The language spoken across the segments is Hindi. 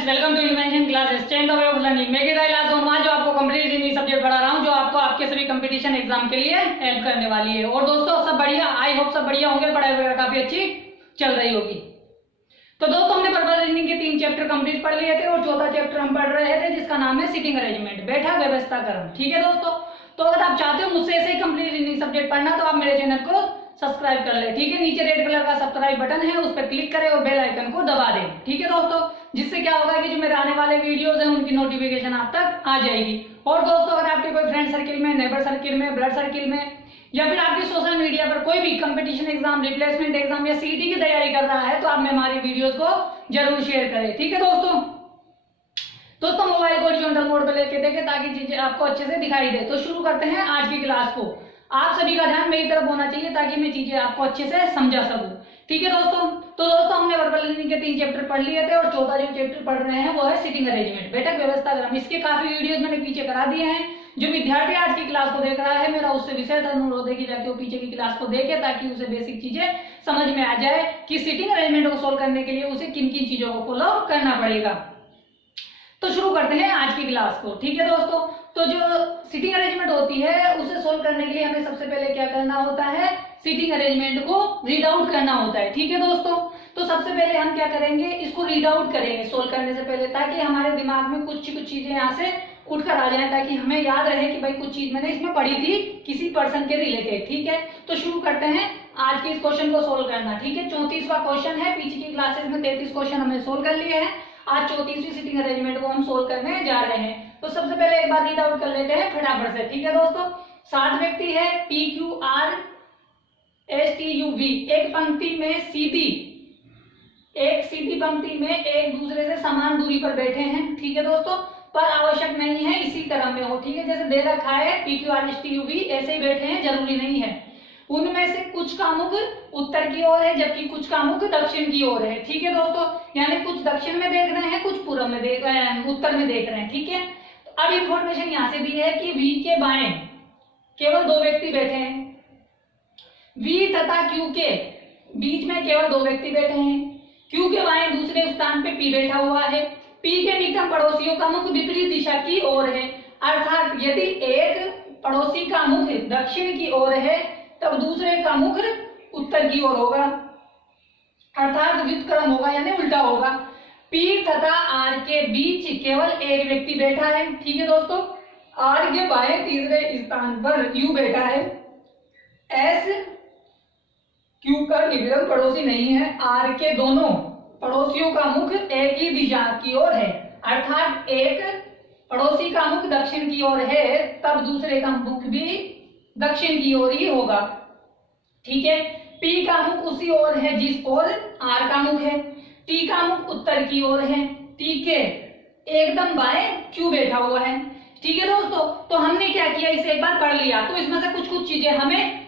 Friends, welcome to invention classes change the way of learning. मैं जो आपको कंप्लीट हिंदी सब्जेक्ट पढ़ा रहा हूँ, जो आपको आपके सभी कंपटीशन एग्जाम के लिए हेल्प करने वाली है। और दोस्तों सब बढ़िया, आई होप सब बढ़िया होंगे, पढ़ाई वगैरह काफी अच्छी चल रही होगी। तो दोस्तों हमने वर्बल रीजनिंग के 3 चैप्टर कंप्लीट पढ़ लिए थे और चौथा चैप्टर हम पढ़ रहे थे जिसका नाम है सिटिंग अरेंजमेंट, बैठक व्यवस्था क्रम। ठीक है दोस्तों, तो अगर आप चाहते हो मुझसे ऐसे ही कंप्लीट रीजनिंग सब्जेक्ट पढ़ना तो आप मेरे चैनल को सब्सक्राइब कर ले। ठीक है, नीचे रेड कलर का सब्सक्राइब बटन है, उस पर क्लिक करें और बेल आइकन को दबा दें। ठीक है दोस्तों, जिससे क्या होगा कि जो मेरे आने वाले वीडियोस हैं उनकी नोटिफिकेशन आप तक आ जाएगी। और दोस्तों अगर आपके कोई फ्रेंड सर्किल में, नेबर सर्किल में, ब्लड सर्किल में या फिर आपकी सोशल मीडिया पर कोई भी कंपटीशन एग्जाम, रिप्लेसमेंट एग्जाम या सीईटी की तैयारी कर रहा है तो आप हमारी वीडियोस को जरूर शेयर करें। ठीक है दोस्तों मोबाइल को हॉरिजॉन्टल मोड पर लेके देखें ताकि चीजें आपको अच्छे से दिखाई दे। तो शुरू करते हैं आज की क्लास को। आप सभी का ध्यान मेरी तरफ होना चाहिए ताकि मैं चीजें आपको अच्छे से समझा सकूं। ठीक है दोस्तों, तो दोस्तों हमने वर्बल रीजनिंग के 3 चैप्टर पढ़ लिए थे और चौथा जो चैप्टर पढ़ रहे हैं वो है सिटिंग अरेंजमेंट, बैठक व्यवस्था क्रम। इसके काफी वीडियोस मैंने पीछे करा दिए हैं। जो विद्यार्थी आज की क्लास को देख रहा है, मेरा उससे विशेष अनुरोध है कि जाके वो पीछे की क्लास को देखे ताकि उसे बेसिक चीजें समझ में आ जाए कि सिटिंग अरेंजमेंट को सोल्व करने के लिए उसे किन किन चीजों को फॉलो करना पड़ेगा। तो शुरू करते हैं आज की क्लास को। ठीक है दोस्तों, तो जो सिटिंग अरेंजमेंट होती है उसे सोल्व करने के लिए हमें सबसे पहले क्या करना होता है, सिटिंग अरेंजमेंट को रीड आउट करना होता है। ठीक है दोस्तों, तो सबसे पहले हम क्या करेंगे, इसको रीड आउट करेंगे सोल्व करने से पहले, ताकि हमारे दिमाग में कुछ चीजें यहाँ से उठकर आ जाए, ताकि हमें याद रहे कि भाई कुछ चीज मैंने इसमें पढ़ी थी किसी पर्सन के रिलेटेड। ठीक है, तो शुरू करते हैं आज के इस क्वेश्चन को सोल्व करना। ठीक है, 34वां क्वेश्चन है। पीछे की क्लासेस में 33 क्वेश्चन हमने सोल्व कर लिए हैं। आज 34वीं सिटिंग अरेंजमेंट को हम सोल्व करने जा रहे हैं। तो सबसे पहले एक बार रीड आउट कर लेते हैं फटाफट से। ठीक है दोस्तों, 7 व्यक्ति है, PQR STUV, एक पंक्ति में एक सीधी पंक्ति में एक दूसरे से समान दूरी पर बैठे हैं। ठीक है दोस्तों, पर आवश्यक नहीं है इसी क्रम में हो। ठीक है, जैसे दे रखा है PQR STUV ऐसे ही बैठे हैं, जरूरी नहीं है। उनमें से कुछ का मुख उत्तर की ओर है जबकि कुछ का मुख दक्षिण की ओर है। ठीक है दोस्तों, यानी कुछ दक्षिण में देख रहे हैं, कुछ पूर्व में देख रहे हैं, उत्तर में देख रहे हैं। ठीक है, अब इंफॉर्मेशन यहां से दी है कि V के बाएं केवल 2 व्यक्ति बैठे हैं। V तथा Q के बीच में केवल 2 व्यक्ति बैठे हैं। Q के बाएं दूसरे स्थान पे P बैठा हुआ है। P के निकटतम पड़ोसियों का मुख विपरीत दिशा की ओर है, अर्थात यदि एक पड़ोसी का मुख दक्षिण की ओर है तब दूसरे का मुख उत्तर की ओर होगा, अर्थात व्युत्क्रम होगा यानी उल्टा होगा। P तथा R के बीच केवल एक व्यक्ति बैठा है। ठीक है दोस्तों, R के बाएं तीसरे स्थान पर U बैठा है। S Q का निकटतम पड़ोसी नहीं है। R के दोनों पड़ोसियों का मुख एक ही दिशा की ओर है, अर्थात एक पड़ोसी का मुख दक्षिण की ओर है तब दूसरे का मुख भी दक्षिण की ओर ही होगा। ठीक है, P का मुख उसी ओर है जिस ओर R का मुख है। T का मुख उत्तर की ओर है। T के एकदम बाएं Q बैठा हुआ है। ठीक है दोस्तों, तो हमने क्या किया, इसे एक बार पढ़ लिया तो इसमें से कुछ चीजें हमें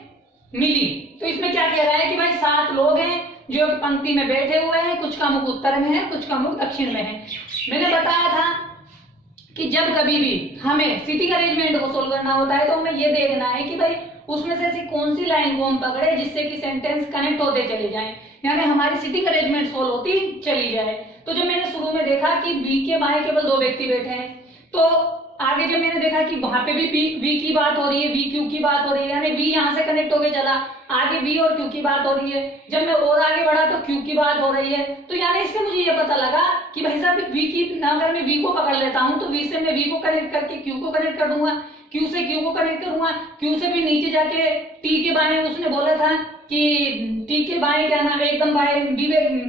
मिली। तो इसमें क्या कह रहा है कि भाई 7 लोग हैं जो पंक्ति में बैठे हुए हैं, कुछ का मुख उत्तर में है, कुछ का मुख दक्षिण में है। मैंने बताया था कि जब कभी भी हमें सिटिंग अरेंजमेंट को सोल्व करना होता है तो हमें ये देखना है कि भाई उसमें से ऐसी कौन सी लाइन को हम पकड़े जिससे कि सेंटेंस कनेक्ट होते चले जाएं, यानी हमारी सिटिंग अरेंजमेंट सोल्व होती चली जाए। तो जब मैंने शुरू में देखा कि V के बाएं केवल 2 व्यक्ति बैठे हैं, तो आगे जब मैंने देखा कि वहां पे भी V की बात हो रही है, V Q की बात हो रही है, यानी V यहाँ से कनेक्ट होके चला, आगे V और Q की बात हो रही है। जब मैं और आगे बढ़ा तो Q की बात हो रही है। तो यानी इससे मुझे ये पता लगा कि भाई साहब V की, अगर मैं V को पकड़ लेता हूँ तो V से मैं V को कनेक्ट करके Q को कनेक्ट कर दूंगा, Q से Q को कनेक्ट करूंगा, Q से भी नीचे जाके T के बाएं, उसने बोला था कि T के बाएं क्या नाम, एकदम बाएं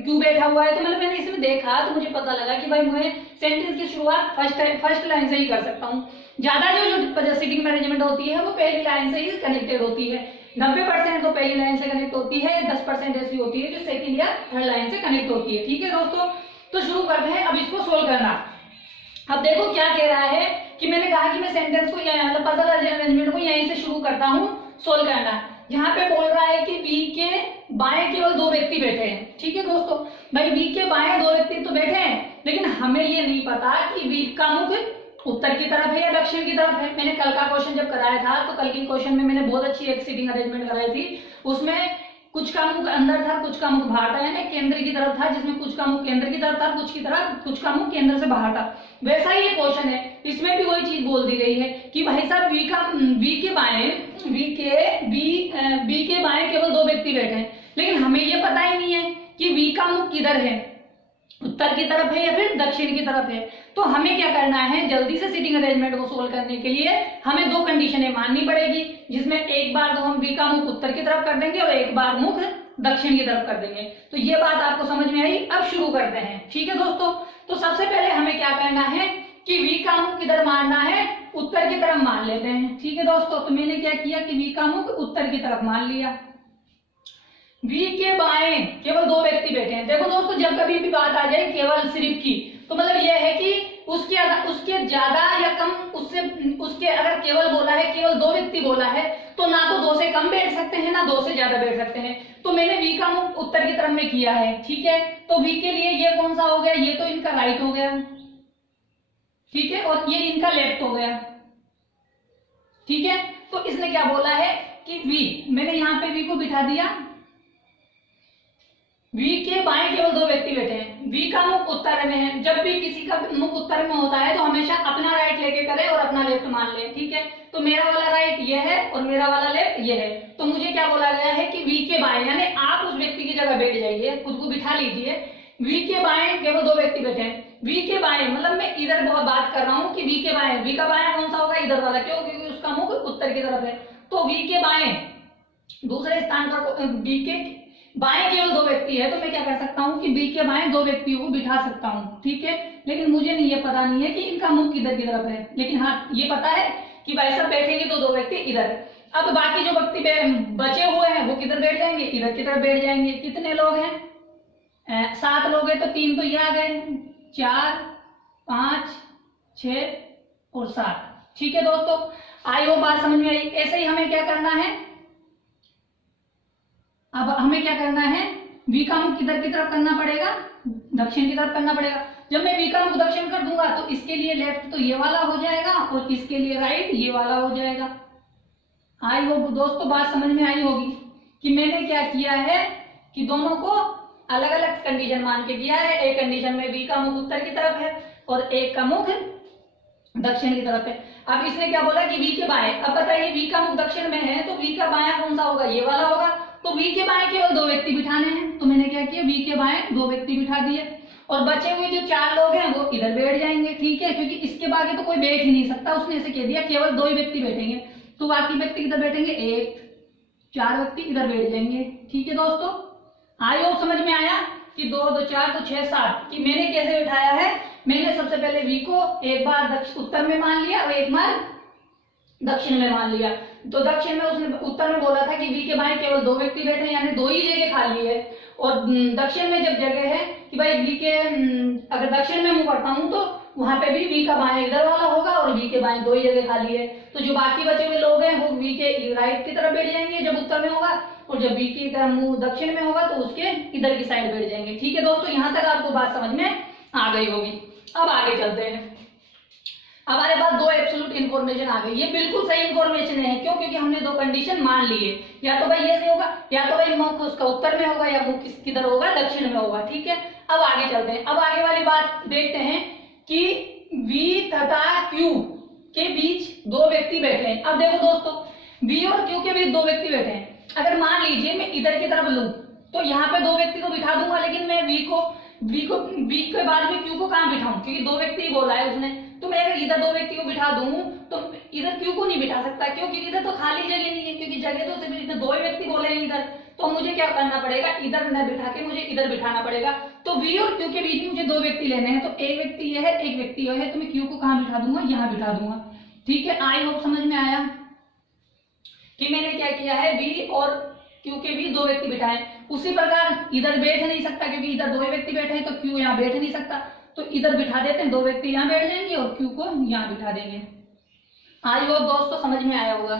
Q बैठा हुआ है। तो मतलब मैंने इसमें देखा तो मुझे पता लगा कि भाई मैं सेंटेंस की शुरुआत फर्स्ट लाइन से ही कर सकता हूँ। ज्यादा जो सिटिंग मैनेजमेंट होती है वो पहली लाइन से ही कनेक्टेड होती है। 90% तो पहली लाइन से कनेक्ट होती है, 10% ऐसी होती है जो सेकंड या थर्ड लाइन से कनेक्ट होती है। ठीक है दोस्तों, तो शुरू करते हैं अब इसको सोल्व करना। अब देखो क्या कह रहा है कि मैंने कहा कि मैं सेंटेंस को मतलब पजल अरेंजमेंट को यहीं से शुरू करता हूँ सोल्व करना। यहाँ पे बोल रहा है कि V के बाएं केवल 2 व्यक्ति बैठे हैं। ठीक है दोस्तों, भाई V के बाएं 2 व्यक्ति तो बैठे हैं, लेकिन हमें ये नहीं पता कि V का मुख उत्तर की तरफ है या दक्षिण की तरफ है। मैंने कल का क्वेश्चन जब कराया था तो कल की क्वेश्चन में मैंने बहुत अच्छी एक सिटिंग अरेंजमेंट कराई थी। उसमें कुछ का मुख अंदर था, कुछ का मुख बाहर था, यानी केंद्र की तरफ था, जिसमें कुछ का मुख केंद्र की तरफ था, कुछ का मुख केंद्र से बाहर था। वैसा ही ये क्वेश्चन है, इसमें भी वही चीज बोल दी गई है कि भाई साहब बी के बाएं केवल 2 व्यक्ति बैठे हैं, लेकिन हमें ये पता ही नहीं है कि वी का मुख किधर है, उत्तर की तरफ है या फिर दक्षिण की तरफ है। तो हमें क्या करना है, जल्दी से सीटिंग अरेंजमेंट को सोल्व करने के लिए हमें 2 कंडीशनें माननी पड़ेगी, जिसमें एक बार तो हम वी का मुख उत्तर की तरफ कर देंगे और एक बार मुख दक्षिण की तरफ कर देंगे। तो ये बात आपको समझ में आई। अब शुरू करते हैं, ठीक है दोस्तों। तो सबसे पहले हमें क्या करना है कि वी का मुख किधर मानना है, उत्तर की तरफ मान लेते हैं, ठीक है दोस्तों। तो मैंने क्या किया कि वी का मुख उत्तर की तरफ मान लिया। वी के बाएं केवल 2 व्यक्ति बैठे हैं। देखो दोस्तों, जब कभी भी बात आ जाए केवल सिर्फ की, तो मतलब यह है कि उसके ज्यादा या कम, उसके अगर केवल बोला है, केवल 2 व्यक्ति बोला है, तो ना तो 2 से कम बैठ सकते हैं, ना 2 से ज्यादा बैठ सकते हैं। तो मैंने वी का मुख उत्तर की तरफ में किया है, ठीक है। तो वी के लिए ये कौन सा हो गया, ये तो इनका राइट हो गया, ठीक है, और ये इनका लेफ्ट हो गया, ठीक है। तो इसने क्या बोला है कि वी, मैंने यहाँ पे वी को बिठा दिया, वी के बाएं केवल 2 व्यक्ति बैठे हैं, वी का मुख उत्तर में है। जब भी किसी का मुख उत्तर में होता है तो हमेशा अपना राइट लेके करें और अपना लेफ्ट मान ले, ठीक है। तो मेरा वाला राइट ये है और मेरा वाला लेफ्ट ये है। तो मुझे क्या बोला गया है कि वी के बाएं, यानी आप उस व्यक्ति की जगह बैठ जाइए, खुद को बिठा लीजिए। वी के बाएं केवल 2 व्यक्ति बैठे हैं। वी के बाएं मतलब मैं इधर बहुत बात कर रहा हूँ कि वी के बाएं, वी का बाएं कौन सा होगा, इधर वाला, क्यों, क्योंकि उसका मुख उत्तर की तरफ है। तो वी के बाएं दूसरे स्थान पर, वी के बाएं केवल 2 व्यक्ति है, तो मैं क्या कर सकता हूँ कि बी के बाएं 2 व्यक्तियों को बिठा सकता हूँ, ठीक है। लेकिन मुझे नहीं ये पता नहीं है कि इनका मुख किधर की तरफ है, लेकिन हाँ ये पता है कि भाई सब बैठेंगे तो 2 व्यक्ति इधर। अब बाकी जो व्यक्ति बचे हुए हैं वो किधर बैठ जाएंगे, इधर की तरफ बैठ जाएंगे। कितने लोग हैं, 7 लोग हैं, तो 3 तो ये आ गए, 4, 5, 6 और 7, ठीक है दोस्तों। आई वो बात समझ में आई। ऐसे ही हमें क्या करना है, अब हमें क्या करना है, वी का मुख किधर की तरफ करना पड़ेगा, दक्षिण की तरफ करना पड़ेगा। जब मैं वी का मुख दक्षिण कर दूंगा तो इसके लिए लेफ्ट तो ये वाला हो जाएगा और इसके लिए राइट ये वाला हो जाएगा। आई होप दोस्तों बात समझ में आई होगी कि मैंने क्या किया है कि दोनों को अलग अलग कंडीशन मान के दिया है। एक कंडीशन में वी का मुख उत्तर की तरफ है और एक का मुख दक्षिण की तरफ है। अब इसने क्या बोला कि वी के बाएं, अब बताइए वी का मुख दक्षिण में है तो वी का बायां कौन सा होगा, ये वाला होगा। तो वी के बाएं केवल 2 व्यक्ति बिठाने हैं, तो मैंने क्या किया, वी के बाएं 2 व्यक्ति बिठा दिए और बचे हुए जो 4 लोग हैं वो इधर बैठ जाएंगे, ठीक है, क्योंकि इसके बाकी तो कोई बैठ ही नहीं सकता, उसने ऐसे कह दिया केवल 2 ही व्यक्ति बैठेंगे। तो बाकी व्यक्ति किधर बैठेंगे, 1, 4 व्यक्ति इधर बैठ जाएंगे, ठीक है दोस्तों। आई होप समझ में आया कि 2, 2, 4 तो 6, 7 कि मैंने कैसे बिठाया है। मैंने सबसे पहले वी को एक बार उत्तर में मान लिया और एक बार दक्षिण में मान लिया। तो दक्षिण में उसने उत्तर में बोला था कि वी के बाएं केवल 2 व्यक्ति बैठे, यानी 2 ही जगह खाली है। और दक्षिण में जब जगह है कि भाई वी के, अगर दक्षिण में मुंह करता हूं तो वहां पे भी वी का बाएं इधर वाला होगा और वी के बाएं 2 ही जगह खाली है। तो जो बाकी बचे हुए लोग हैं वो वी के राइट की तरफ बैठ जाएंगे जब उत्तर में होगा, और जब वी की मुंह दक्षिण में होगा तो उसके इधर की साइड बैठ जाएंगे, ठीक है दोस्तों। यहाँ तक आपको बात समझ में आ गई होगी। अब आगे चलते हैं। हमारे पास 2 एब्सोल्यूट इन्फॉर्मेशन आ गई। ये बिल्कुल सही इन्फॉर्मेशन है, क्यों, क्योंकि हमने 2 कंडीशन मान ली है, या तो भाई ये नहीं होगा, या तो भाई मुख उसका उत्तर में होगा, या मुख किधर होगा, दक्षिण में होगा, ठीक है। अब आगे चलते हैं। अब आगे वाली बात देखते हैं कि V तथा Q के बीच 2 व्यक्ति बैठे हैं। अब देखो दोस्तों, V और Q के बीच 2 व्यक्ति बैठे हैं। अगर मान लीजिए मैं इधर की तरफ लूं तो यहाँ पे 2 व्यक्ति को बिठा दूंगा, लेकिन मैं V के बाद में Q को कहाँ बिठाऊं, क्योंकि 2 व्यक्ति ही बोला है उसने। तो मैं अगर इधर 2 व्यक्ति को बिठा दूं तो इधर Q को नहीं बिठा सकता, क्यों, क्योंकि इधर तो खाली जगह नहीं है, क्योंकि जगह तो सिर्फ इधर 2 व्यक्ति बोले हैं इधर। तो मुझे क्या करना पड़ेगा, इधर न बिठा के मुझे इधर बिठाना पड़ेगा। तो V और Q के बीच मुझे 2 व्यक्ति लेने हैं, तो एक व्यक्ति ये है, एक व्यक्ति ये है, तो मैं Q को कहाँ बिठा दूंगा, यहाँ बिठा दूंगा, ठीक है। आई होप समझ में आया कि मैंने क्या किया है, V और Q के बीच 2 व्यक्ति बिठाए। उसी प्रकार इधर बैठ नहीं सकता, क्योंकि इधर 2 व्यक्ति बैठे हैं, तो Q यहाँ बैठ नहीं सकता, तो इधर बिठा देते हैं, 2 व्यक्ति यहाँ बैठ जाएंगे और Q को यहाँ बिठा देंगे। आई होप दोस्तों समझ में आया होगा,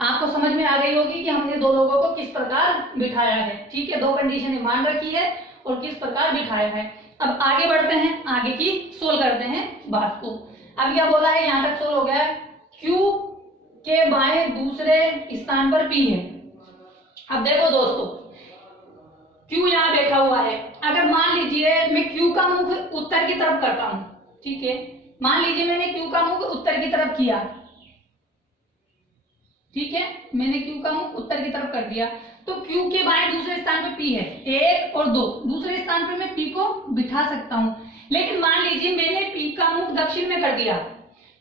आपको समझ में आ गई होगी कि हमने 2 लोगों को किस प्रकार बिठाया है, ठीक है। 2 कंडीशन मान रखी है और किस प्रकार बिठाया है। अब आगे बढ़ते हैं, आगे की सोल्व करते हैं बात को। अब क्या बोला है, यहाँ तक सोल्व हो गया। Q के बाएं दूसरे स्थान पर P है, अब देखो दोस्तों, Q यहाँ बैठा हुआ है। अगर मान लीजिए मैं Q का मुख उत्तर की तरफ करता हूं, ठीक है, मान लीजिए मैंने Q का मुख उत्तर की तरफ किया, ठीक है, मैंने Q का मुख उत्तर की तरफ कर दिया, तो Q के बाएं दूसरे स्थान पे P है, 1 और 2, दूसरे स्थान पे मैं P को बिठा सकता हूं। लेकिन मान लीजिए मैंने P का मुख दक्षिण में कर दिया,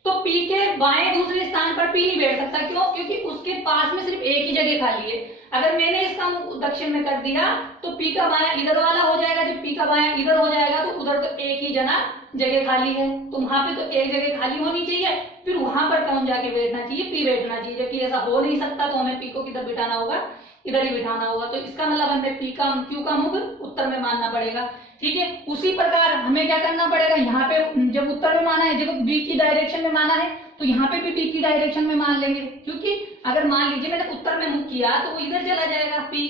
तो P के बाएं दूसरे स्थान पर P नहीं बैठ सकता। क्यों? क्योंकि उसके पास में सिर्फ एक ही जगह खाली है। अगर मैंने इसका मुख दक्षिण में कर दिया तो P का बायां इधर वाला हो जाएगा, जब P का बायां इधर हो जाएगा तो उधर तो एक ही जगह खाली है, तो वहां पे तो एक जगह खाली होनी चाहिए, फिर वहां पर कौन जाके बैठना चाहिए? P बैठना चाहिए। जबकि ऐसा हो नहीं सकता, तो हमें P को किधर बिठाना होगा? इधर ही बिठाना होगा। तो इसका मतलब हमें Q का मुख उत्तर में मानना पड़ेगा, ठीक है। उसी प्रकार हमें क्या करना पड़ेगा, यहाँ पे जब उत्तर में माना है, जब B की डायरेक्शन में माना है, तो यहाँ पे भी B की डायरेक्शन में मान लेंगे। क्योंकि अगर मान लीजिए मैंने उत्तर में मुख किया तो वो इधर चला जाएगा P।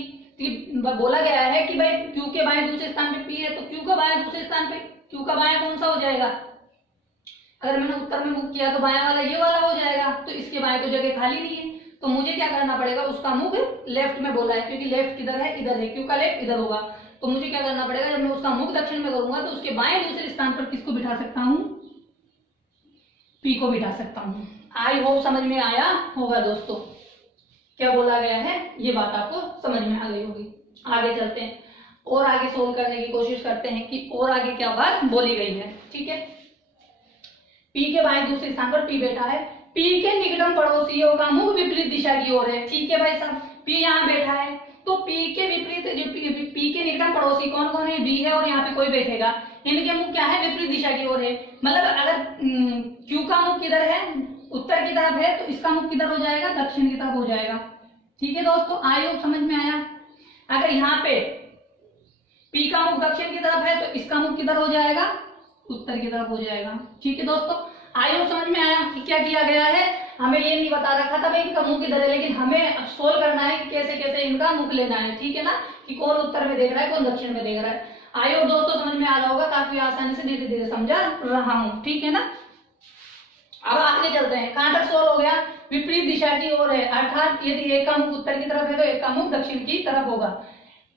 बोला गया है कि भाई Q के बाएं दूसरे स्थान पे P है, तो Q का बाएं दूसरे स्थान पे Q का बायां कौन सा हो जाएगा? अगर मैंने उत्तर में मुख किया तो बायां वाला ये वाला हो जाएगा, तो इसके बाएं तो जगह खाली नहीं है, तो मुझे क्या करना पड़ेगा? उसका मुख लेफ्ट में बोला है, क्योंकि लेफ्ट किधर है? इधर है। Q का लेफ्ट इधर होगा, तो मुझे क्या करना पड़ेगा? जब मैं उसका मुख दक्षिण में करूंगा तो उसके बाएं दूसरे स्थान पर किसको बिठा सकता हूँ? P को बिठा सकता हूँ। आई होप समझ में आया होगा दोस्तों, क्या बोला गया है ये बात आपको समझ में आ गई होगी। आगे चलते हैं और आगे सोल्व करने की कोशिश करते हैं कि और आगे क्या बात बोली गई है, ठीक है। P के बाएं दूसरे स्थान पर P बैठा है, P के निकटतम पड़ोसियों का मुख विपरीत दिशा की ओर है, ठीक है भाई साहब। P यहाँ बैठा है, तो P के विपरीत जो P के निकटतम पड़ोसी कौन कौन है? B है, और यहाँ पे कोई बैठेगा, इनके मुख क्या है? विपरीत दिशा की ओर है। मतलब अगर Q का मुख किधर है? उत्तर की तरफ है, तो इसका मुख किधर हो जाएगा? दक्षिण की तरफ हो जाएगा, ठीक है दोस्तों। आई होप समझ में आया। अगर यहाँ पे P का मुख दक्षिण की तरफ है, तो इसका मुख किधर हो जाएगा? उत्तर की तरफ हो जाएगा, ठीक है दोस्तों। आई होप समझ में आया कि क्या किया गया है। हमें ये नहीं बता रखा था भाई इनका मुख किधर है, लेकिन हमें अब सोल्व करना है कि कैसे कैसे इनका मुख लेना है, ठीक है ना, कि कौन उत्तर में देख रहा है, कौन दक्षिण में देख रहा है। आई होप दोस्तों समझ में आ रहा होगा, काफी आसानी से धीरे धीरे समझा रहा हूँ, ठीक है ना। अब आगे चलते हैं, कहां तक सोल्व हो गया? विपरीत दिशा की ओर है, अर्थात यदि एक का मुख उत्तर की तरफ है तो एक का मुख दक्षिण की तरफ होगा।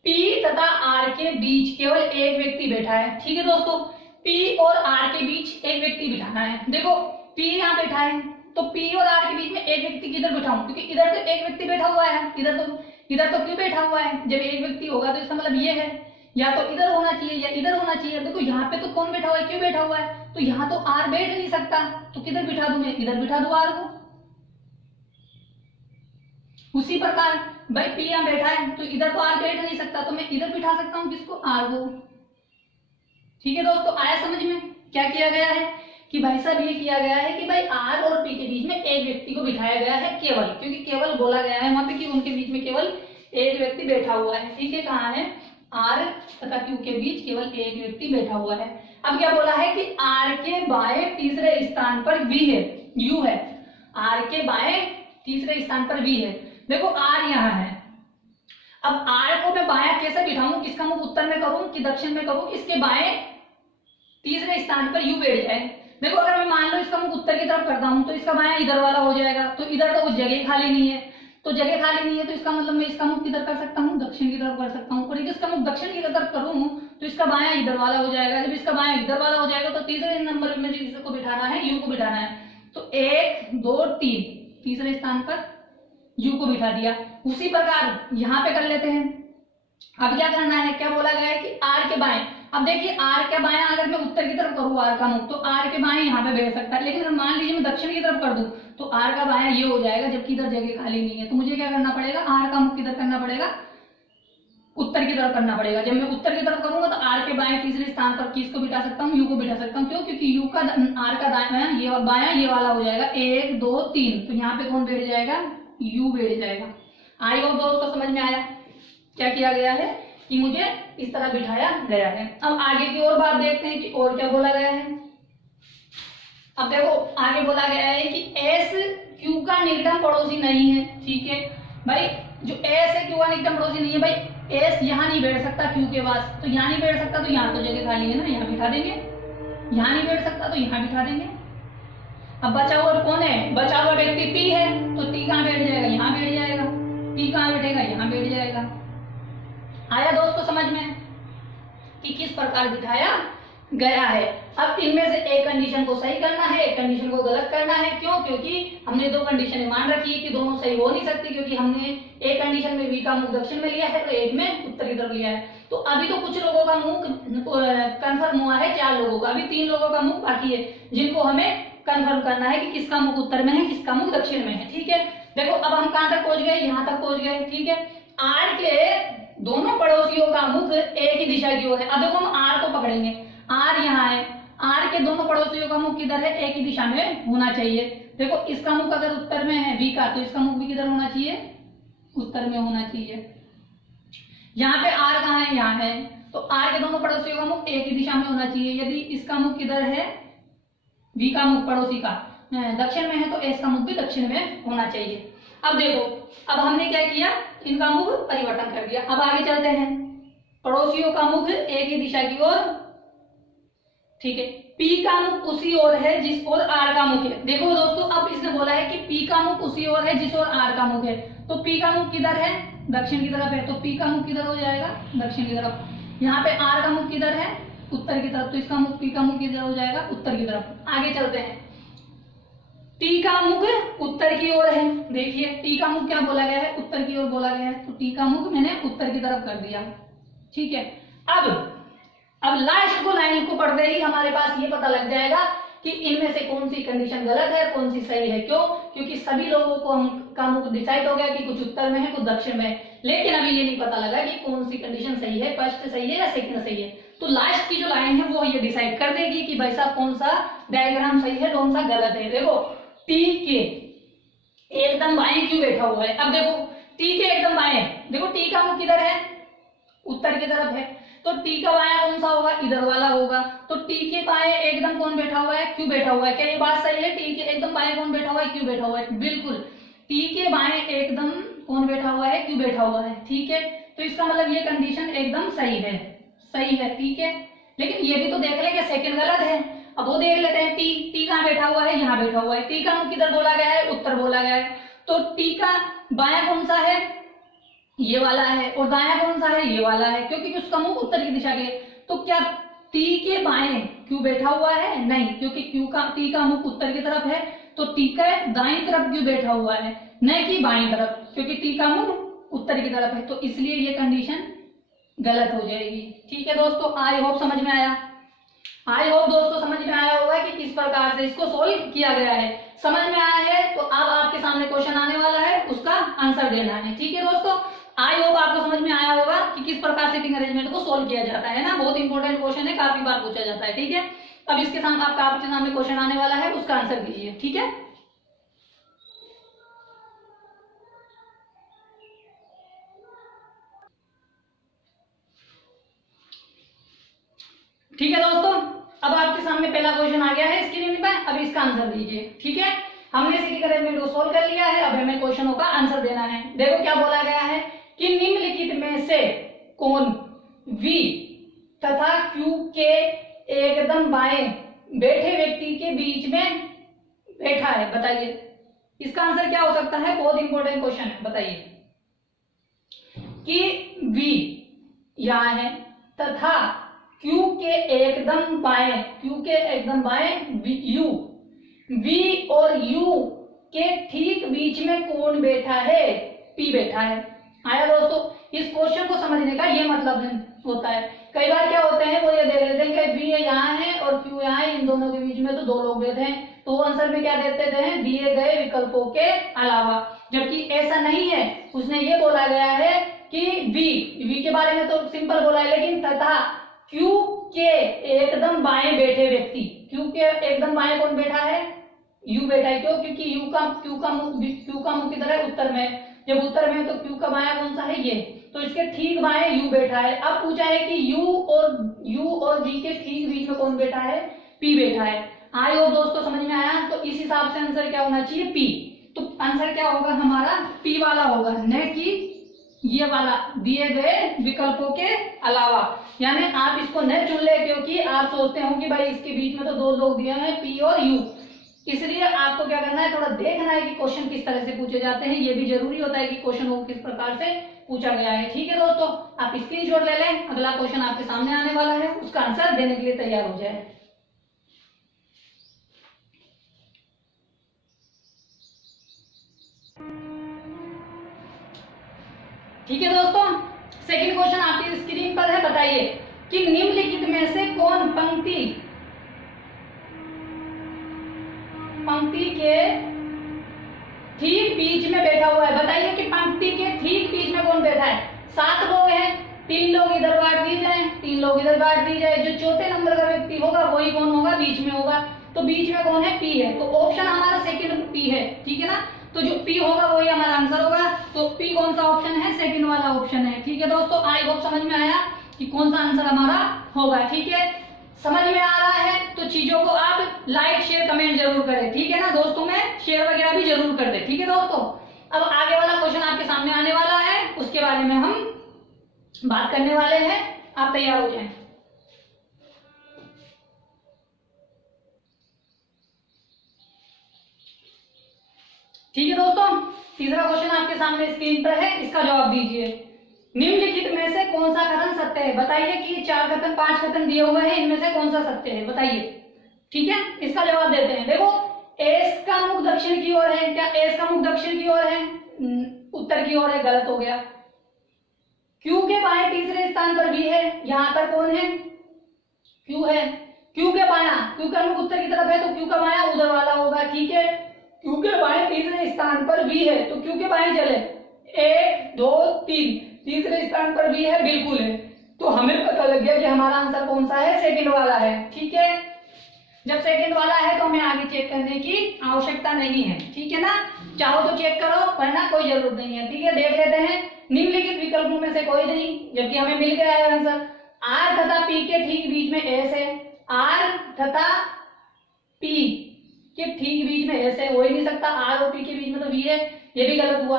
P तथा R के बीच केवल एक व्यक्ति बैठा है, ठीक है दोस्तों। P और R के बीच एक व्यक्ति बिठाना है। देखो P यहाँ बैठा है, तो P और R के बीच में एक व्यक्ति किधर बिठाऊं? क्योंकि इधर तो एक व्यक्ति बैठा हुआ है, इधर तो क्यों बैठा हुआ है? जब एक व्यक्ति होगा तो इसका मतलब ये है, या तो इधर होना चाहिए या इधर होना चाहिए। देखो यहाँ पे तो कौन बैठा हुआ है? क्यों बैठा हुआ है? तो यहाँ तो R बैठ नहीं सकता, तो किधर बिठा दूं मैं? इधर बिठा दूं R को। उसी प्रकार भाई P यहाँ बैठा है, तो इधर तो R बैठ नहीं सकता, तो मैं इधर बिठा सकता हूँ किसको? R को, ठीक है दोस्तों। आया समझ में क्या किया गया है? कि भाई साहब ये किया गया है कि भाई R और P के बीच में एक व्यक्ति को बिठाया गया है केवल, क्योंकि केवल बोला गया है वहां पे कि उनके बीच में केवल एक व्यक्ति बैठा हुआ है, ठीक है। कहाँ है? R तथा Q के बीच केवल एक व्यक्ति बैठा हुआ है। अब क्या बोला है कि R के बाएं तीसरे स्थान पर V है, U है, R के बाएं तीसरे स्थान पर V है। देखो R यहाँ है, अब R को मैं बायां कैसे बिठाऊं? इसका मुख उत्तर में करूं कि दक्षिण में करूं? इसके बाएं तीसरे स्थान पर U बैठ जाए। देखो अगर मैं मान लो इसका मुख उत्तर की तरफ करता हूं, तो इसका बायां इधर वाला हो जाएगा, तो इधर तो कुछ जगह खाली नहीं है, तो जगह खाली नहीं है, तो इसका मतलब मैं इसका मुख किधर कर सकता हूँ? दक्षिण की तरफ कर सकता हूँ। और इसका मुख दक्षिण की तरफ करूँ तो इसका बायां इधर वाला हो जाएगा। जब इसका बायां इधर वाला हो जाएगा तो तीसरे नंबर में जिसको बिठाना है U को बिठाना है, तो 1 2 3 तीसरे स्थान पर U को बिठा दिया। उसी प्रकार यहाँ पे कर लेते हैं। अब क्या करना है? क्या बोला गया है कि R के बाएं, अब देखिए R के बाएं अगर मैं उत्तर की तरफ करूँ R का मुख, तो R के बाएं यहाँ पे बैठ सकता है, लेकिन अगर मान लीजिए मैं दक्षिण की तरफ कर दूं तो R का बायां ये हो जाएगा, जबकि इधर जगह खाली नहीं है। तो मुझे क्या करना पड़ेगा? R का मुख किधर करना पड़ेगा? उत्तर की तरफ करना पड़ेगा। जब मैं उत्तर की तरफ करूंगा तो R के बाएं तीसरे स्थान पर किसको बिठा सकता हूँ? U को बिठा सकता हूँ। क्यों? क्योंकि U का R का दायां ये बायां ये वाला हो जाएगा, 1 2 3, तो यहाँ पे कौन बैठ जाएगा? U बैठ जाएगा। आई होप दोस्तों समझ में आया क्या किया गया है कि मुझे इस तरह बिठाया गया है। अब आगे की और बात देखते हैं कि और क्या बोला गया है। अब देखो आगे बोला गया है कि S Q का निकटतम पड़ोसी नहीं है, ठीक है भाई। जो S है Q का निकटतम पड़ोसी नहीं है भाई, S यहाँ नहीं बैठ सकता Q के पास, तो यहाँ नहीं बैठ सकता, तो यहाँ तो जगह खाली है ना, यहाँ बिठा देंगे। यहाँ नहीं बैठ सकता तो यहाँ बिठा देंगे। अब बचा हुआ कौन है? बचा हुआ व्यक्ति T है, तो T कहाँ बैठ जाएगा? यहाँ बैठ जाएगा, पी कहाँ बैठेगा, यहाँ बैठ जाएगा। आया दोस्तों समझ में कि किस प्रकार दिखाया गया है। अब इनमें से एक कंडीशन को सही करना है, एक कंडीशन को गलत करना है। क्यों? क्योंकि हमने दो कंडीशन मान रखी है कि दोनों सही हो नहीं सकती, क्योंकि हमने एक कंडीशन में वी का मुख दक्षिण में लिया है तो एक में उत्तर की तरफ लिया है। तो अभी तो कुछ लोगों का मुख कंफर्म हुआ है, 4 लोगों का, अभी 3 लोगों का मुख बाकी है जिनको हमें कंफर्म करना है कि किसका मुख उत्तर में है, किसका मुख दक्षिण में है। ठीक है, देखो अब हम कहां तक पहुंच गए, यहां तक पहुंच गए। ठीक है, आर के दोनों पड़ोसियों का मुख एक ही दिशा की ओर है। अब देखो हम आर को पकड़ेंगे, आर यहाँ है, आर के दोनों पड़ोसियों का मुख किधर है, एक ही दिशा में होना चाहिए। देखो इसका मुख अगर उत्तर में है वी का, तो इसका मुख भी किधर होना चाहिए, उत्तर में होना चाहिए। यहाँ पे आर कहाँ है, यहाँ है, तो आर के दोनों पड़ोसियों का मुख एक ही दिशा में होना चाहिए। यदि इसका मुख किधर है, वी का मुख पड़ोसी का दक्षिण में है, तो एस का मुख भी दक्षिण में होना चाहिए। अब देखो, अब हमने क्या किया, इनका मुख परिवर्तन कर दिया। अब आगे चलते हैं, पड़ोसियों का मुख एक ही दिशा की ओर। ठीक है, पी का मुख उसी ओर है जिस ओर आर का मुख है। देखो दोस्तों, अब इसने बोला है कि पी का मुख उसी ओर है जिस ओर आर का मुख है, तो पी का मुख किधर है, दक्षिण की तरफ है, तो पी का मुख किधर हो जाएगा, दक्षिण की तरफ। यहाँ पे आर का मुख किधर है, उत्तर की तरफ, तो इसका मुख पी का मुख किधर हो जाएगा, उत्तर की तरफ। आगे चलते हैं, टी का मुख उत्तर की ओर है। देखिए टी का मुख क्या बोला गया है, उत्तर की ओर बोला गया है, तो टी का मुख मैंने उत्तर की तरफ कर दिया। ठीक है, अब लास्ट को लाइन को पढ़ते ही हमारे पास ये पता लग जाएगा कि इनमें से कौन सी कंडीशन गलत है, कौन सी सही है। क्यों? क्योंकि सभी लोगों को हम का मुख डिसाइड हो गया कि कुछ उत्तर में है, कुछ दक्षिण में है, लेकिन अभी ये नहीं पता लगा कि कौन सी कंडीशन सही है, फर्स्ट सही है या सेकंड सही है। तो लास्ट की जो लाइन है वो ये डिसाइड कर देगी कि भाई साहब कौन सा डायग्राम सही है, कौन सा गलत है। देखो टी के एकदम बाएं क्यों बैठा हुआ है, अब देखो टी के एकदम बाएं, देखो टी का मुख किधर है, उत्तर की तरफ है, तो टी का बायां कौन सा होगा, इधर वाला होगा। तो टी के बाएं एकदम कौन बैठा हुआ है, क्यों बैठा हुआ है। क्या ये बात सही है, टी के एकदम बाएं कौन बैठा हुआ है, क्यों बैठा हुआ है। बिल्कुल, टी के बाएं एकदम कौन बैठा हुआ है, क्यों बैठा हुआ है। ठीक है, तो इसका मतलब ये कंडीशन एकदम सही है, सही है। ठीक है, लेकिन ये भी तो देख ले कि सेकंड गलत है। अब वो देख लेते हैं, टी कहाँ बैठा हुआ है, यहाँ बैठा हुआ है। टी का मुख किधर बोला गया है, उत्तर बोला गया है, तो टी का बायां कौन सा है, ये वाला है, और दायां कौन सा है, ये वाला है, क्योंकि उसका मुख उत्तर की दिशा के। तो क्या टी के बाएं क्यों बैठा हुआ है, नहीं, क्योंकि टी का मुख उत्तर की तरफ है, तो टी का दाईं तरफ क्यों बैठा हुआ है, न कि बाईं तरफ, क्योंकि टी का मुख उत्तर की तरफ है, तो इसलिए ये कंडीशन गलत हो जाएगी। ठीक है दोस्तों, आई होप समझ में आया, आई होप दोस्तों समझ में आया होगा कि किस प्रकार से इसको सोल्व किया गया है। समझ में आया है तो अब आपके सामने क्वेश्चन आने वाला है, उसका आंसर देना है। ठीक है दोस्तों, आई होप आपको समझ में आया होगा कि किस प्रकार सीटिंग अरेंजमेंट को सोल्व किया जाता है ना, बहुत इंपॉर्टेंट क्वेश्चन है, काफी बार पूछा जाता है। ठीक है, अब इसके साथ आपके सामने क्वेश्चन आने वाला है, उसका आंसर दीजिए। ठीक है, ठीक है दोस्तों, अब आपके सामने पहला क्वेश्चन आ गया है स्क्रीन पे, अब इसका आंसर दीजिए। ठीक है, हमने सीटिंग अरेंजमेंट को सोल्व कर लिया है, अब हमें क्वेश्चनों का आंसर देना है। देखो क्या बोला गया है कि निम्नलिखित में से कोण V तथा Q के एकदम बाएं बैठे व्यक्ति के बीच में बैठा है, बताइए इसका आंसर क्या हो सकता है। बहुत इंपॉर्टेंट क्वेश्चन है, बताइए कि V यहाँ है तथा Q के एकदम बाएं, Q के एकदम बाएं U, V और U के ठीक बीच में कौन बैठा है, P बैठा है। आया दोस्तों, इस क्वेश्चन को समझने का ये मतलब होता है। कई बार क्या होते हैं, वो ये देख लेते हैं कि V यहाँ है और Q यहाँ है, इन दोनों के बीच में तो 2 लोग बैठे हैं, तो वो आंसर में क्या देते हैं, दिए गए विकल्पों के अलावा, जबकि ऐसा नहीं है। उसने ये बोला गया है कि V के बारे में तो सिंपल बोला है, लेकिन तथा Q के एकदम बाएं बैठे व्यक्ति, Q के एकदम बाएं कौन बैठा है, U बैठा है। क्यों? क्योंकि Q का मुख किधर है, उत्तर में। जब उत्तर में है तो Q का बायां कौन सा है, ये, तो इसके ठीक बाएं U बैठा है। अब पूछा है कि U और V के ठीक बीच में कौन बैठा है, P बैठा है। आई होप दोस्तों समझ में आया। तो इस हिसाब से आंसर क्या होना चाहिए, P। तो आंसर क्या होगा हमारा, P वाला होगा, न कि ये वाला दिए गए विकल्पों के अलावा। यानी आप इसको न चुन ले, क्योंकि आप सोचते हो कि भाई इसके बीच में तो 2 लोग दिए हैं, P और U, इसलिए आपको क्या करना है, थोड़ा देखना है कि क्वेश्चन किस तरह से पूछे जाते हैं। ये भी जरूरी होता है कि क्वेश्चन को किस प्रकार से पूछा गया है। ठीक है दोस्तों, आप स्क्रीनशॉट ले लें, अगला क्वेश्चन आपके सामने आने वाला है, उसका आंसर देने के लिए तैयार हो जाए। ठीक है दोस्तों, सेकंड क्वेश्चन आपकी स्क्रीन पर है। बताइए कि निम्नलिखित में से कौन पंक्ति के ठीक बीच में बैठा हुआ है। बताइए कि पंक्ति के ठीक बीच में कौन बैठा है। 7 लोग हैं, 3 लोग इधर बांट दिए जाए, 3 लोग इधर बांट दिए जाए, जो चौथे नंबर का व्यक्ति होगा वही कौन होगा, बीच में होगा। तो बीच में कौन है, पी है। तो ऑप्शन हमारा सेकंड पी है। ठीक है ना, तो जो पी होगा वही हमारा आंसर होगा। तो पी कौन सा ऑप्शन है, सेकंड वाला ऑप्शन है। ठीक है दोस्तों, आई होप समझ में आया कि कौन सा आंसर हमारा होगा। ठीक है, समझ में आ रहा है तो चीजों को आप लाइक शेयर कमेंट जरूर करें। ठीक है ना, दोस्तों में शेयर वगैरह भी जरूर कर दे। ठीक है दोस्तों, अब आगे वाला क्वेश्चन आपके सामने आने वाला है, उसके बारे में हम बात करने वाले हैं। आप तैयार हो जाएं। ठीक है दोस्तों, तीसरा क्वेश्चन आपके सामने स्क्रीन पर है, इसका जवाब दीजिए। निम्नलिखित में से कौन सा कथन सत्य है। बताइए कि 4 कथन 5 कथन दिए हुए हैं, इनमें से कौन सा सत्य है, बताइए। ठीक है, इसका जवाब देते हैं। देखो, एस का मुख दक्षिण की ओर है। क्या एस का मुख दक्षिण की ओर है, उत्तर की ओर है, गलत हो गया। क्यू के बाएं तीसरे स्थान पर बी है, यहाँ पर कौन है, क्यू है। क्यू के बायां, क्यू का मुख उत्तर की तरफ है तो क्यू का बायां उधर वाला होगा। ठीक है, क्यू के बाएं तीसरे स्थान पर बी है तो क्यू के बाएं चले 1 2 3, तीसरे स्थान पर बी है, बिल्कुल है। तो हमें पता लग गया कि हमारा आंसर कौन सा है, सेकंड वाला है। ठीक है, जब सेकंड वाला है तो हमें आगे चेक करने की आवश्यकता नहीं है। ठीक है ना, चाहो तो चेक करो, वरना कोई जरूरत नहीं है। ठीक है, देख लेते हैं। निम्नलिखित विकल्पों में से कोई नहीं, जबकि हमें मिल गया है आंसर। आर तथा पी के ठीक बीच में एस है। आर तथा पी के ठीक बीच में एस है, हो ही नहीं सकता। आर और पी के बीच में तो वी है, ये भी गलत हुआ।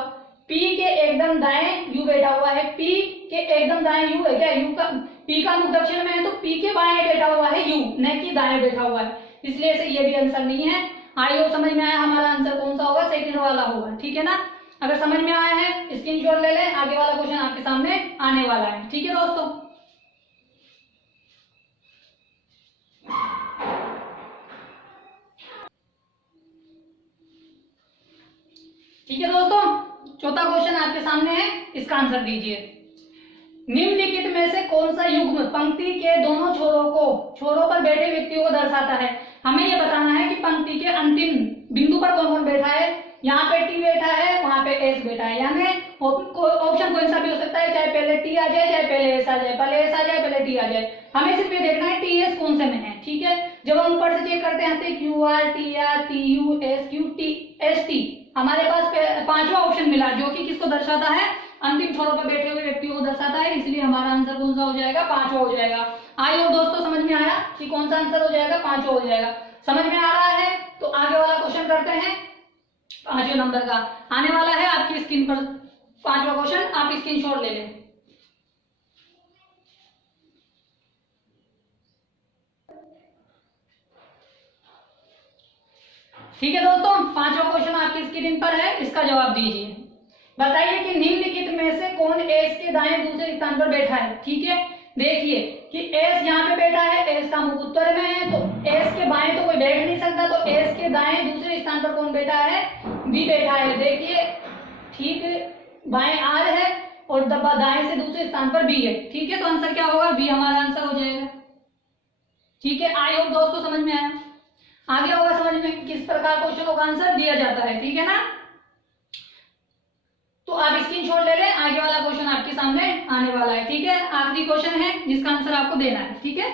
पी के एकदम दाएं यू बैठा हुआ है। पी के एकदम दाएं यू है क्या, यू का पी का मुख दक्षिण में है तो पी के बाएं बैठा हुआ है यू, न कि दाएं बैठा हुआ है, इसलिए से ये भी आंसर नहीं है। आई होप समझ में आया हमारा आंसर कौन सा होगा, सेकंड वाला होगा। ठीक है ना, अगर समझ में आया है स्क्रीनशॉट ले लें, आगे वाला क्वेश्चन आपके सामने आने वाला है। ठीक है दोस्तों, ठीक है दोस्तों, चौथा क्वेश्चन आपके सामने है, इसका आंसर दीजिए। निम्नलिखित में से कौन सा युग्म पंक्ति के दोनों छोरों पर बैठे व्यक्तियों को दर्शाता है। हमें यह बताना है कि पंक्ति के अंतिम बिंदु पर कौन कौन बैठा है। यहाँ पे टी बैठा है, वहां पे एस बैठा है, यानी ऑप्शन कोई सा भी हो सकता है, चाहे पहले टी आ जाए चाहे पहले एस आ जाए, पहले एस आ जाए पहले टी आ जाए। हमें सिर्फ ये देखना है टी एस कौन से में है। ठीक है, जब हम ऊपर से चेक करते हैं तो Q R T R T U S Q T S T, हमारे पास 5वां ऑप्शन मिला जो कि किसको दर्शाता है, अंतिम छोरों पर बैठे हुए व्यक्तियों को दर्शाता है, इसलिए हमारा आंसर कौन सा हो जाएगा, 5वां हो जाएगा। आई होप दोस्तों समझ में आया कि कौन सा आंसर हो जाएगा, 5वां हो जाएगा। समझ में आ रहा है तो आगे वाला क्वेश्चन करते हैं। 5वें नंबर का आने वाला है आपकी स्क्रीन पर 5वां क्वेश्चन, आप स्क्रीनशॉट ले लें। ठीक है दोस्तों, 5वां क्वेश्चन आपकी स्क्रीन पर है, इसका जवाब दीजिए। बताइए कि निम्नलिखित में से कौन एस के दाएं दूसरे स्थान पर बैठा है। ठीक है, देखिए कि एस यहाँ पे बैठा है, एस का मुख उत्तर में है तो एस के बाएं तो कोई बैठ नहीं सकता, तो एस के दाएं दूसरे स्थान पर कौन बैठा है, बी बैठा है। देखिए ठीक बाएं आर है और दबा दाएं से दूसरे स्थान पर बी है। ठीक है, तो आंसर क्या होगा, बी हमारा आंसर हो जाएगा। ठीक है, आई होप दोस्तों समझ में आया। आगे होगा समझ में किस प्रकार क्वेश्चनों का आंसर दिया जाता है। ठीक है ना, तो आप स्क्रीनशॉट ले लें, आगे वाला क्वेश्चन आपके सामने आने वाला है। ठीक है, आखिरी क्वेश्चन है जिसका आंसर आपको देना है। ठीक है,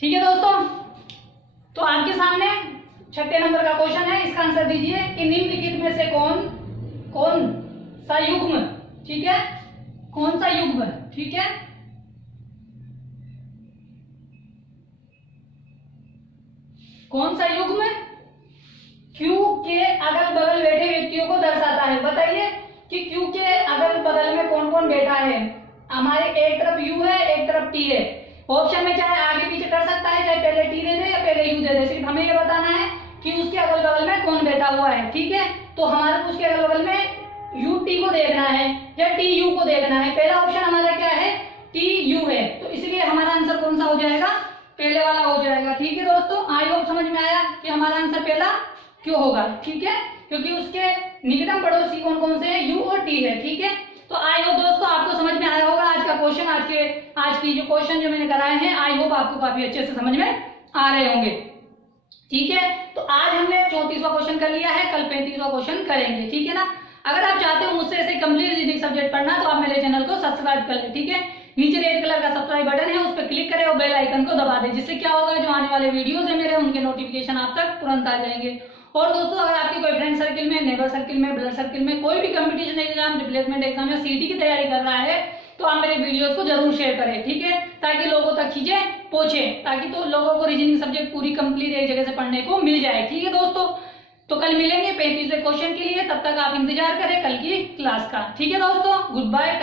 ठीक है दोस्तों, तो आपके सामने 6ठे नंबर का क्वेश्चन है, इसका आंसर दीजिए कि निम्नलिखित में से कौन सा युग्म, ठीक है, कौन सा युग्म, ठीक है, कौन सा युग्म क्यू के अगल बगल बैठे व्यक्तियों को दर्शाता है। बताइए कि क्यू के अगल बगल में कौन कौन बैठा है। हमारे एक तरफ यू है, एक तरफ टी है। ऑप्शन में चाहे आगे पीछे कर सकता है, चाहे पहले टी दे दे या पहले यू दे दे, सिर्फ हमें ये बताना है कि उसके अगल बगल में कौन बैठा हुआ है। ठीक है, तो हमारे को उसके अगल बगल में यू टी को देखना है या टी यू को देखना है। पहला ऑप्शन हमारा क्या है, टी यू है, तो इसलिए हमारा आंसर कौन सा हो जाएगा, पहले वाला हो जाएगा। ठीक है दोस्तों, आई होप समझ में आया कि हमारा आंसर पहला क्यों होगा। ठीक है, क्योंकि उसके निकटतम पड़ोसी कौन कौन से हैं, यू और टी है। ठीक है, तो आई होप दोस्तों आपको समझ में आया होगा आज का क्वेश्चन, आज की जो क्वेश्चन जो मैंने कराए हैं, आई होप आपको काफी अच्छे से समझ में आ रहे होंगे। ठीक है, तो आज हमने 34वां क्वेश्चन कर लिया है, कल 35वां क्वेश्चन करेंगे। ठीक है ना, अगर आप चाहते हो मुझसे ऐसे कंप्लीट रीजनिंग सब्जेक्ट पढ़ना तो आप मेरे चैनल को सब्सक्राइब कर ले। ठीक है, नीचे रेड कलर का सब्सक्राइब बटन है, उस पर क्लिक करें और बेल आइकन को दबा दें, जिससे क्या होगा, जो आने वाले वीडियोस है मेरे उनके नोटिफिकेशन आप तक तुरंत आ जाएंगे। और दोस्तों अगर आपके कोई फ्रेंड सर्किल में, नेबर सर्किल में, ब्लड सर्किल में कोई भी कंपटीशन एग्जाम, रिप्लेसमेंट एग्जाम या सीटी की तैयारी कर रहा है तो आप मेरे वीडियोस को जरूर शेयर करें। ठीक है, ताकि लोगों तक चीजें पहुंचे, ताकि तो लोगों को रीजनिंग सब्जेक्ट पूरी कंप्लीट एक जगह से पढ़ने को मिल जाए। ठीक है दोस्तों, तो कल मिलेंगे 35वें क्वेश्चन के लिए, तब तक आप इंतजार करें कल की क्लास का। ठीक है दोस्तों, गुड बाय।